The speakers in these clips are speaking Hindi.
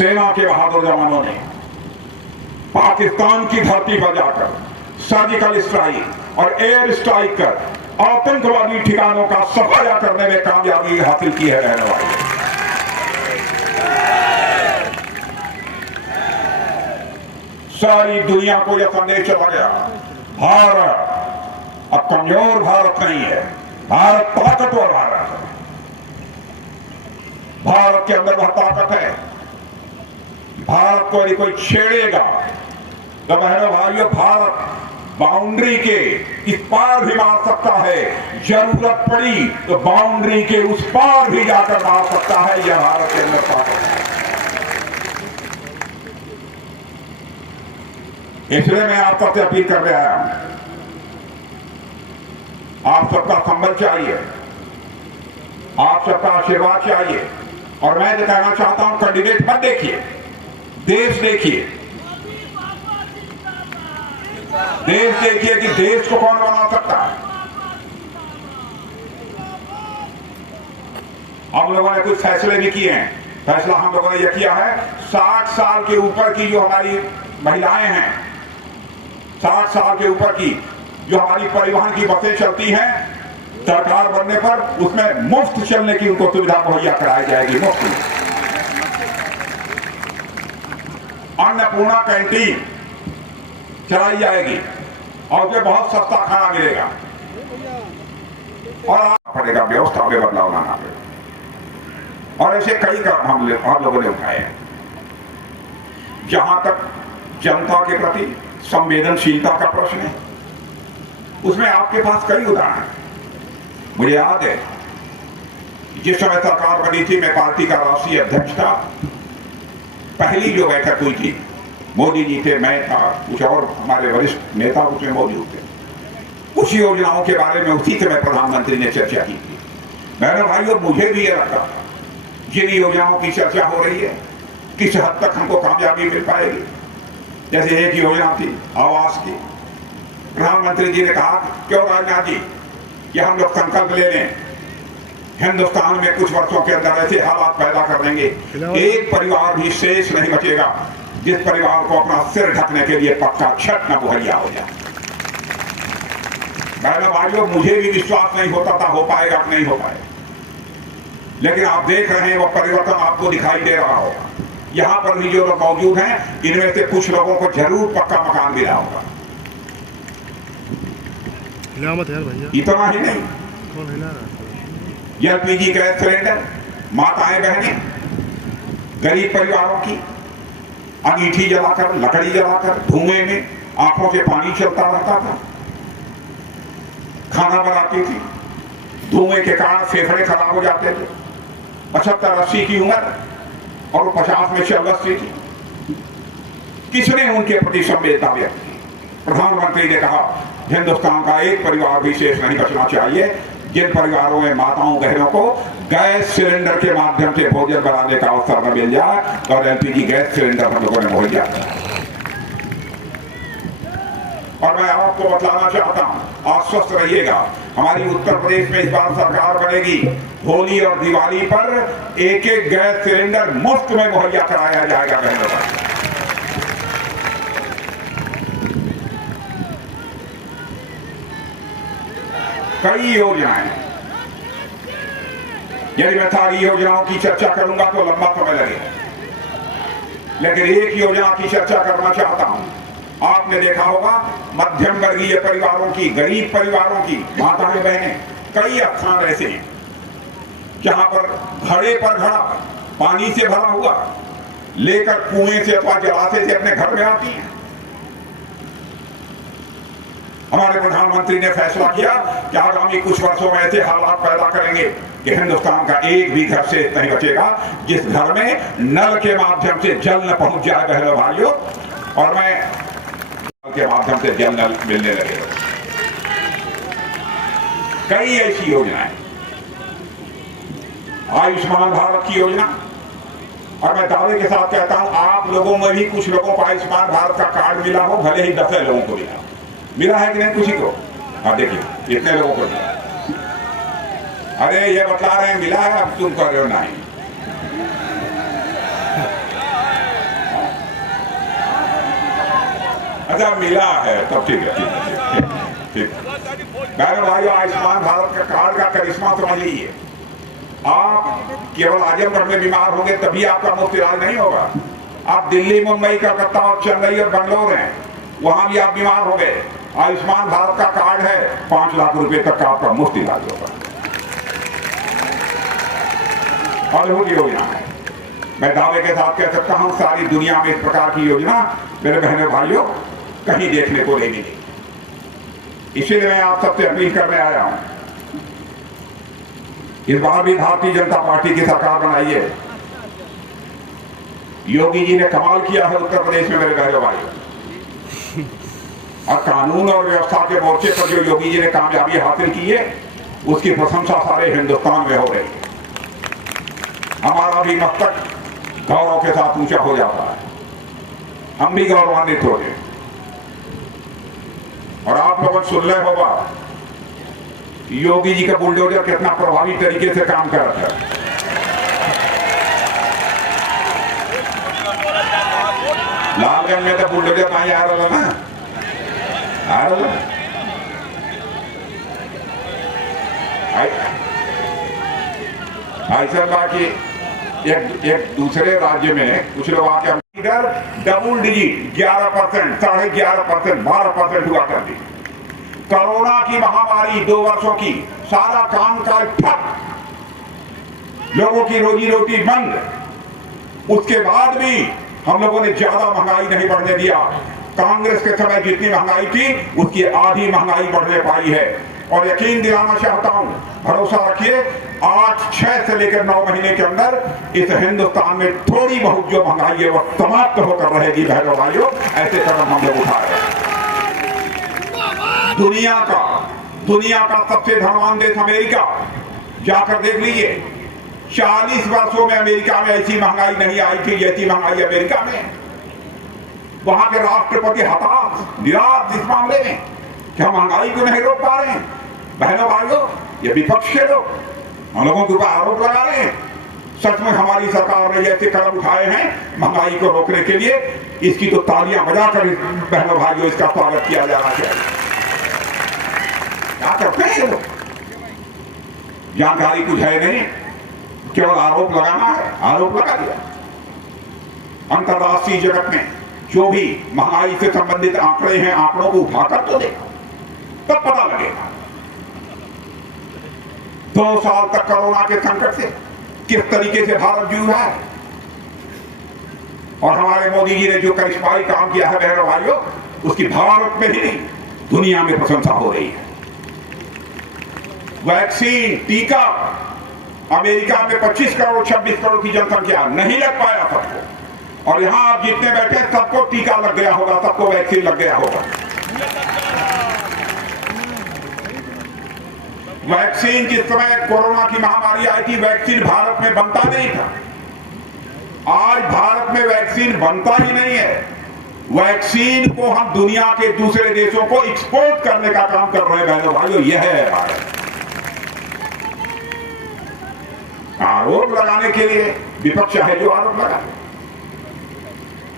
सेना के बहादुर जवानों ने पाकिस्तान की धरती पर जाकर सर्जिकल स्ट्राइक और एयर स्ट्राइक कर आतंकवादी ठिकानों का सफाया करने में कामयाबी हासिल की है। रहने वाली सारी दुनिया को यह संदेश चला गया, भारत अब कमजोर भारत नहीं है, भारत ताकतवर भारत है। भारत के अंदर वह ताकत है, भारत को यदि कोई छेड़ेगा तो बहनों भाइयों, भारत बाउंड्री के इस पार भी मार सकता है, जरूरत पड़ी तो बाउंड्री के उस पार भी जाकर मार सकता है। यह भारत के अंदर ताकत है। इसलिए मैं आप सबसे अपील कर रहा हूं, आप सबका संबल चाहिए, आप सबका आशीर्वाद चाहिए। और मैं जो कहना चाहता हूं, कैंडिडेट मत देखिए, देश देखिए, देश देखिए कि देश को कौन बना सकता है। हम लोगों ने कुछ फैसले भी किए हैं। फैसला हम लोगों ने यह किया है, 60 साल के ऊपर की जो हमारी महिलाएं हैं, 60 साल के ऊपर की जो हमारी परिवहन की बसें चलती हैं, सरकार बनने पर उसमें मुफ्त चलने की उनको सुविधा मुहैया कराई जाएगी, मुफ्त। अन्नपूर्णा कैंटीन चलाई जाएगी और उसमें बहुत सस्ता खाना मिलेगा। और पड़ेगा, व्यवस्था में बदलाव लाना पड़ेगा। और ऐसे कई काम हम लोगों ने उठाए हैं। जहां तक जनता के प्रति संवेदनशीलता का प्रश्न है, उसमें आपके पास कई उदाहरण हैं। मुझे याद है जिस समय सरकार बनी थी, मैं पार्टी का राष्ट्रीय अध्यक्ष था, पहली जो बैठक हुई थी, मोदी जी थे, मैं था, कुछ और हमारे वरिष्ठ नेता उसमें मौजूद थे। कुछ योजनाओं के बारे में उसी समय प्रधानमंत्री ने चर्चा की थी। मेरे भाइयों, मुझे भी ये लगता था जिन योजनाओं की चर्चा हो रही है, किस हद तक हमको कामयाबी मिल पाएगी। जैसे एक योजना थी आवास की, प्रधानमंत्री जी ने कहा, क्यों राजनाथ जी, कि हम लोग संकल्प ले लें, हिंदुस्तान में कुछ वर्षों के अंदर ऐसे हालात पैदा कर देंगे, एक परिवार भी शेष नहीं बचेगा जिस परिवार को अपना सिर ढकने के लिए पक्का छत न मुहैया हो जाए। बहनों भाइयों, मुझे भी विश्वास नहीं होता था हो पाएगा कि नहीं हो पाएगा, लेकिन आप देख रहे हैं वो परिवर्तन आपको दिखाई दे रहा होगा। यहां पर भी जो लोग मौजूद हैं, इनमें से कुछ लोगों को जरूर पक्का मकान मिला होगा। इतना ही नहीं, एलपीजी गैस सिलेंडर माताएं बहनें गरीब परिवारों की अंगीठी जलाकर, लकड़ी जलाकर, धुएं में आंखों से पानी चलता रहता था, खाना बनाती थी, धुएं के कारण फेफड़े खराब हो जाते थे। 75-80 की उम्र और वो 50 में 80 थी। किसने उनके प्रति संवेदना व्यक्त की? प्रधानमंत्री ने कहा, हिंदुस्तान का एक परिवार भी शेष नहीं बचना चाहिए जिन परिवारों में माताओं बहनों को गैस सिलेंडर के माध्यम से भोजन बनाने का अवसर न मिल जाए। और एलपीजी गैस सिलेंडर हम लोगों ने मुहैया किया। और मैं आपको बताना चाहता हूं, आश्वस्त रहिएगा, हमारी उत्तर प्रदेश में इस बार सरकार बनेगी, होली और दिवाली पर एक एक गैस सिलेंडर मुफ्त में मुहैया कराया जाएगा। बहनों, कई योजनाएं, यदि मैं सारी योजनाओं की चर्चा करूंगा तो लंबा समय लगेगा, लेकिन एक योजना की चर्चा करना चाहता हूं। आपने देखा होगा, मध्यम वर्गीय परिवारों की, गरीब परिवारों की माताएं बहनें, कई स्थान ऐसे हैं जहां पर घड़े पर घड़ा पानी से भरा हुआ लेकर कुएं से अथवा जलाशय से अपने घर में आती हैं। हमारे प्रधानमंत्री ने फैसला किया कि आगामी कुछ वर्षों में ऐसे हालात पैदा करेंगे कि हिंदुस्तान का एक भी घर से नहीं बचेगा जिस घर में नल के माध्यम से जल न पहुंच जाए। बहनों भाइयों, और मैं नल के माध्यम से जल नल मिलने लगे। कई ऐसी योजनाएं, आयुष्मान भारत की योजना, और मैं दावे के साथ कहता हूं, आप लोगों में भी कुछ लोगों को आयुष्मान भारत का कार्ड मिला हो, भले ही 10 लोगों को मिला है कि नहीं किसी को? आप देखिए इतने लोगों को मिला। अरे ये बता रहे हैं मिला है, अब तुम कर रहे हो नहीं। मुआवजा मिला है तब ठीक है, ठीक। बहनों भाइयों, आयुष्मान भारत का कार्ड का करिश्मा समझ लीजिए। आप केवल आजमगढ़ में बीमार होंगे तभी आपका मुफ्त इलाज नहीं होगा। आप दिल्ली, मुंबई, कलकत्ता और चेन्नई और बेंगलोर हैं, वहां भी आप बीमार हो गए, आयुष्मान भारत का कार्ड है, 5 लाख रुपए तक का आपका मुफ्त इलाज होगा। अद्भुत योजना है। मैं दावे के साथ कह सकता हूं सारी दुनिया में इस प्रकार की योजना मेरे बहनों भाइयों कहीं देखने को नहीं मिली। इसीलिए मैं आप सबसे अपील करने आया हूं, इस बार भी भारतीय जनता पार्टी की सरकार बनाई है। योगी जी ने कमाल किया है उत्तर प्रदेश में मेरे बहनों भाइयों, और कानून और व्यवस्था के मोर्चे पर जो योगी जी ने कामयाबी हासिल की है उसकी प्रशंसा सारे हिंदुस्तान में हो रही है। हमारा भी मस्तक गौरव के साथ ऊंचा हो जाता है, हम भी गौरवान्वित होते हैं। और आप लोगों सुन रहे होगा योगी जी का बुलडोजर कितना प्रभावी तरीके से काम कर रहा है। लालगंज में तो बुलडोजर नहीं आ रहा ना, आ रहा ऐसा बाकी एक दूसरे राज्य में कुछ लोग आके इधर डबल डिजिट 11%, 11.5%, 12% हुआ कर दी। कोरोना की महामारी 2 वर्षों की, सारा काम काज ठप, लोगों की रोजी रोटी बंद। उसके बाद भी हम लोगों ने ज्यादा महंगाई नहीं बढ़ने दिया। कांग्रेस के समय जितनी महंगाई थी उसकी आधी महंगाई बढ़ने पाई है। और यकीन दिलाना चाहता हूं, भरोसा रखिए, 8-6 से लेकर 9 महीने के अंदर इस हिंदुस्तान में थोड़ी बहुत जो महंगाई है वह समाप्त होकर रहेगी। बहनों भाइयों, ऐसे कदम हम लोग उठा रहे हैं। दुनिया का सबसे धनवान देश अमेरिका, जाकर देख लीजिए, 40 वर्षों में अमेरिका में ऐसी महंगाई नहीं आई थी जैसी महंगाई अमेरिका में। वहां के राष्ट्रपति हताश, निराश इस मामले में कि हम महंगाई को नहीं रोक पा रहे हैं। बहनों भाइयों, ये विपक्ष के लोग हम लोगों के ऊपर आरोप लगा रहे हैं। सच में हमारी सरकार ने ऐसे कदम उठाए हैं महंगाई को रोकने के लिए, इसकी तो तालियां बजाकर बहनों भाइयों इसका स्वागत किया जाना चाहिए। क्या करते हैं लोग, जानकारी कुछ है नहीं, केवल आरोप लगाना है, आरोप लगा दिया। अंतरराष्ट्रीय जगत में जो भी महंगाई से संबंधित आंकड़े हैं, आंकड़ों को उठाकर तो देखो, तब पता लगेगा 2 साल तक कोरोना के संकट से किस तरीके से भारत जूझ रहा है। और हमारे मोदी जी ने जो करिश्माई काम किया है बहनों भाइयों, उसकी भारत में ही नहीं दुनिया में प्रशंसा हो रही है। वैक्सीन, टीका, अमेरिका में 25 करोड़ 26 करोड़ की जनसंख्या, नहीं लग पाया सबको, और यहां आप जितने बैठे सबको टीका लग गया होगा, सबको वैक्सीन लग गया होगा। वैक्सीन जिस समय कोरोना की महामारी आई थी, वैक्सीन भारत में बनता नहीं था। आज भारत में वैक्सीन बनता ही नहीं है। वैक्सीन को हम दुनिया के दूसरे देशों को एक्सपोर्ट करने का काम कर रहे हैं। बहनों भाइयों, यह है भारत। आरोप लगाने के लिए विपक्ष है जो आरोप लगा,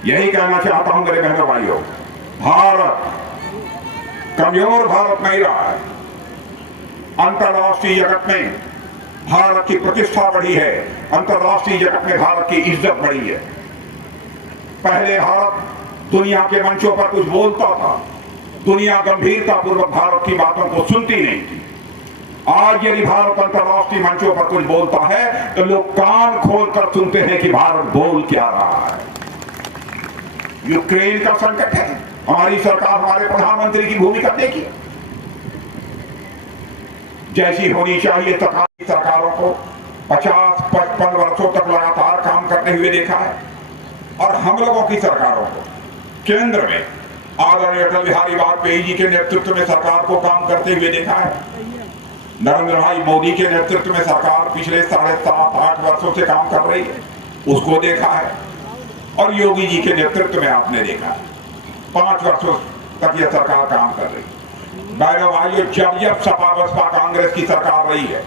यही कहना चाहता हूं मेरे बहनों भाइयों, भारत कमजोर भारत नहीं रहा है। अंतरराष्ट्रीय जगत में भारत की प्रतिष्ठा बढ़ी है, अंतरराष्ट्रीय जगत में भारत की इज्जत बढ़ी है। पहले भारत दुनिया के मंचों पर कुछ बोलता था, दुनिया गंभीरतापूर्वक भारत की बातों को सुनती नहीं थी। आज यदि भारत अंतरराष्ट्रीय मंचों पर कुछ बोलता है तो लोग कान खोलकर सुनते हैं कि भारत बोल क्या रहा है। यूक्रेन का संकट है, हमारी सरकार, हमारे प्रधानमंत्री की भूमिका देखिए, जैसी होनी चाहिए तथाकथित सरकारों को 50-55 वर्षों तक लगातार काम करते हुए देखा है। और हम लोगों की सरकारों को केंद्र में आदरणीय अटल बिहारी वाजपेयी जी के नेतृत्व में सरकार को काम करते हुए देखा है। नरेंद्र भाई मोदी के नेतृत्व में सरकार पिछले 7.5-8 वर्षों से काम कर रही है, उसको देखा है। और योगी जी के नेतृत्व में आपने देखा 5 वर्षों तक यह सरकार काम कर रही है। भाइयों, जब सपा बसपा कांग्रेस की सरकार रही है,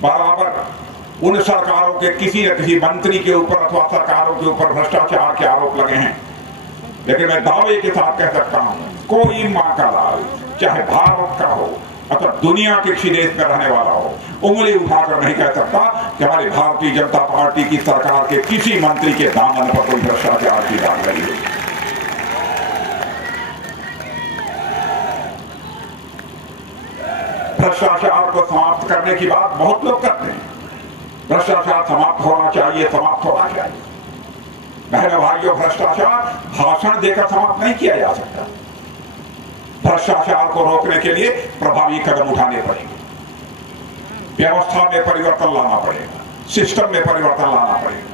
बराबर उन सरकारों के किसी न किसी मंत्री के ऊपर अथवा सरकारों के ऊपर भ्रष्टाचार के आरोप लगे हैं। लेकिन मैं दावे के साथ कह सकता हूं, कोई मां का लाल, चाहे भारत का हो अथवा दुनिया के किसी देश में रहने वाला हो, उंगली उठाकर नहीं कह सकता कि हमारी भारतीय जनता पार्टी की सरकार के किसी मंत्री के दामन पर कोई भ्रष्टाचार की बात नहीं है। भ्रष्टाचार को समाप्त करने की बात बहुत लोग करते हैं। भ्रष्टाचार समाप्त होना चाहिए, समाप्त होना चाहिए। बहनों भाइयों, भ्रष्टाचार भाषण देकर समाप्त नहीं किया जा सकता। भ्रष्टाचार को रोकने के लिए प्रभावी कदम उठाने पड़ेंगे। व्यवस्था में परिवर्तन लाना पड़ेगा, सिस्टम में परिवर्तन लाना पड़ेगा।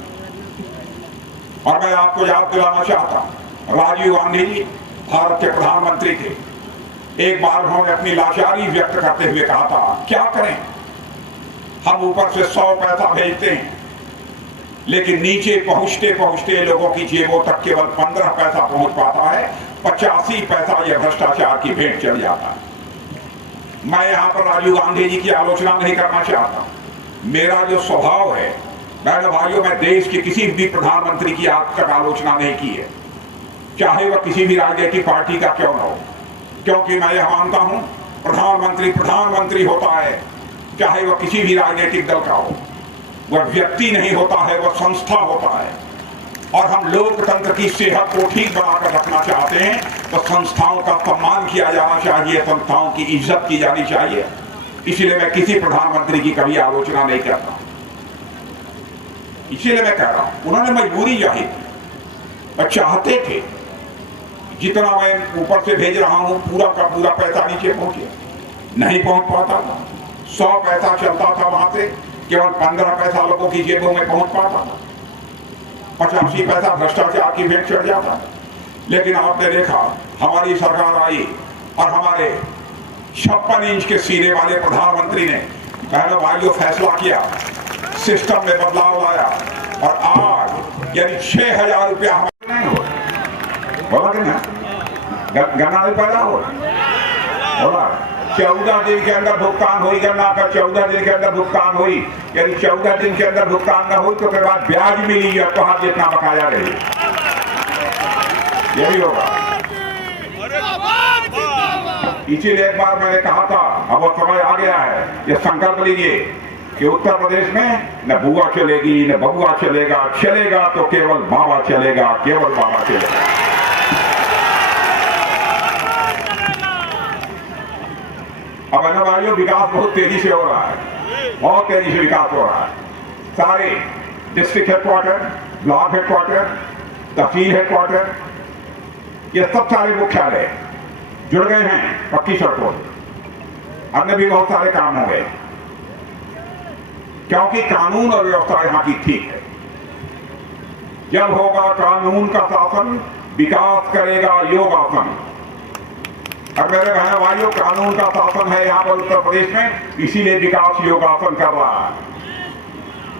और मैं आपको याद दिलाना चाहता हूं, राजीव गांधी जी भारत के प्रधानमंत्री थे। एक बार उन्होंने अपनी लाचारी व्यक्त करते हुए कहा था, क्या करें, हम ऊपर से 100 पैसा भेजते हैं, लेकिन नीचे पहुंचते पहुंचते लोगों की जेबों तक केवल 15 पैसा पहुंच पाता है। 85 पैसा यह भ्रष्टाचार की भेंट चढ़ जाता है। मैं यहां पर राजीव गांधी जी की आलोचना नहीं करना चाहता। मेरा जो स्वभाव है, बहनों भाइयों, मैं देश के किसी भी प्रधानमंत्री की आज तक आलोचना नहीं की है, चाहे वह किसी भी राजनीतिक पार्टी का क्यों न हो, क्योंकि मैं यह मानता हूं प्रधानमंत्री प्रधानमंत्री होता है, चाहे वह किसी भी राजनीतिक दल का हो। वह व्यक्ति नहीं होता है, वह संस्था होता है। और हम लोकतंत्र की सेहत को ठीक बनाकर रखना चाहते हैं तो संस्थाओं का सम्मान किया जाना चाहिए, संस्थाओं की इज्जत की जानी चाहिए। इसीलिए मैं किसी प्रधानमंत्री की कभी आलोचना नहीं करता। इसीलिए मैं कह रहा हूं, उन्होंने मजबूरी जाहिर की और चाहते थे जितना मैं ऊपर से भेज रहा हूं पूरा का पूरा पैसा नीचे पहुंचे, नहीं पहुंच पाता था। 100 पैसा चलता था, वहां से केवल 15 पैसा लोगों की जेबों में पहुंच पाता था। 85 पैसा भ्रष्टाचार की भेंट चढ़ जाता। लेकिन आपने देखा, हमारी सरकार आई और हमारे 56 इंच के सीने वाले प्रधानमंत्री ने, बहनों भाइयों, फैसला किया, सिस्टम में बदलाव लाया और आज यानी 6000 रुपया हमारे नहीं हो बोला कि नहीं, गन्ना नहीं पैदा हो बोला 14 दिन के अंदर भुगतान हुई, गन्ना का 14 दिन के अंदर भुगतान हुई। यदि 14 दिन के अंदर भुगतान न हुई तो के बाद ब्याज मिली या तो हाथ जितना बकाया रही, यही होगा। इसीलिए एक बार मैंने कहा था, अब वो समय आ गया है, ये संकल्प लीजिए कि उत्तर प्रदेश में न बुआ चलेगी न बबुआ चलेगा, चलेगा तो केवल बाबा चलेगा, केवल बाबा चलेगा। अब भाइयों, विकास बहुत तेजी से हो रहा है, बहुत तेजी से विकास हो रहा है। सारे डिस्ट्रिक्ट हेडक्वार्टर, ब्लॉक हेडक्वार्टर, तहसील हेडक्वार्टर, ये सब सारे मुख्यालय जुड़ गए हैं पक्की सड़कों से। अन्य भी बहुत सारे काम हो गए क्योंकि कानून और व्यवस्था यहां की ठीक है। जब होगा कानून का शासन, विकास करेगा योगासन। अब मेरे बहनों भाइयों, कानून का शासन है यहाँ पर उत्तर प्रदेश में, इसीलिए विकास योगासन कर रहा है।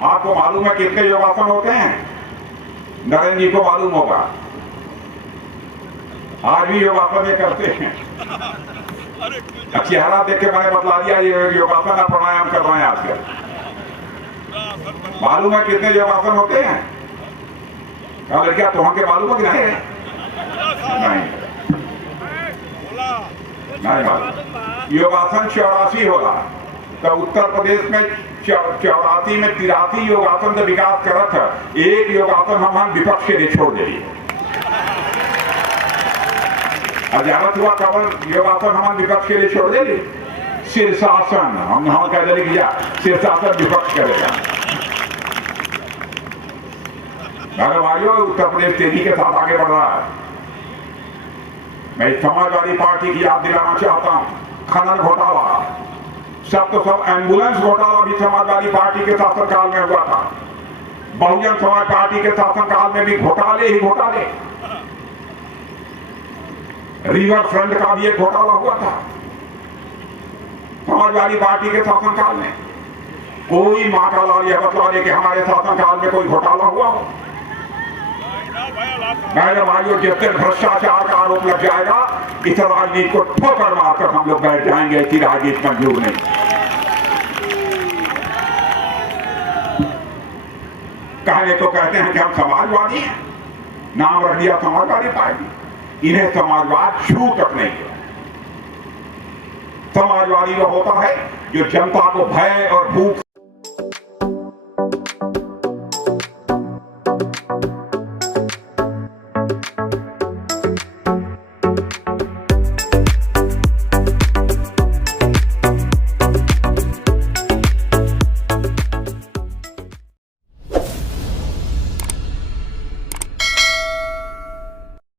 आपको मालूम है कितने योगासन होते हैं? नरेंद्र जी को मालूम होगा, आज भी योगासन ये करते हैं। चेहरा देख के मैंने बतला दिया, ये योगासन और प्राणायाम कर रहे हैं आजकल। मालूम है कितने योगासन होते हैं? क्या लड़कियां तुम्हें मालूम है कि नहीं? नहीं मालूम। योगासन 84 होगा, तो उत्तर प्रदेश में 84 में 83 योगासन का विकास करत है। एक योगासन हम विपक्ष के लिए छोड़ देंगे। अजानत हुआ केवल योगासन हम विपक्ष के लिए छोड़ देंगे। शीर्षासन हम कह देंगे भैया, शीर्षासन विपक्ष करेगा। मेरे भाइयों, उत्तर प्रदेश तेजी के साथ आगे बढ़ रहा है। मैं समाजवादी पार्टी की याद दिलाना चाहता हूं, खनन घोटाला, सब तो सब एम्बुलेंस घोटाला भी समाजवादी पार्टी के शासनकाल में हुआ था। बहुजन समाज पार्टी के शासनकाल में भी घोटाले ही घोटाले। रिवर फ्रंट का भी एक घोटाला हुआ था समाजवादी पार्टी के शासनकाल में। कोई मां का लाल यह बतला दे कि हमारे शासनकाल में कोई घोटाला हुआ हो। मेरे भाइयों, जब तक भ्रष्टाचार का आरोप लग जाएगा, इस राजनीति को ठोकर मारकर हम लोग बैठ जाएंगे। ऐसी राजनीति मंजूर नहीं। कहने तो कहते हैं कि हम समाजवादी हैं, नाम रख दिया समाजवादी पार्टी। इन्हें समाजवाद छू तक नहीं है। समाजवादी वो होता है जो जनता को भय और भूख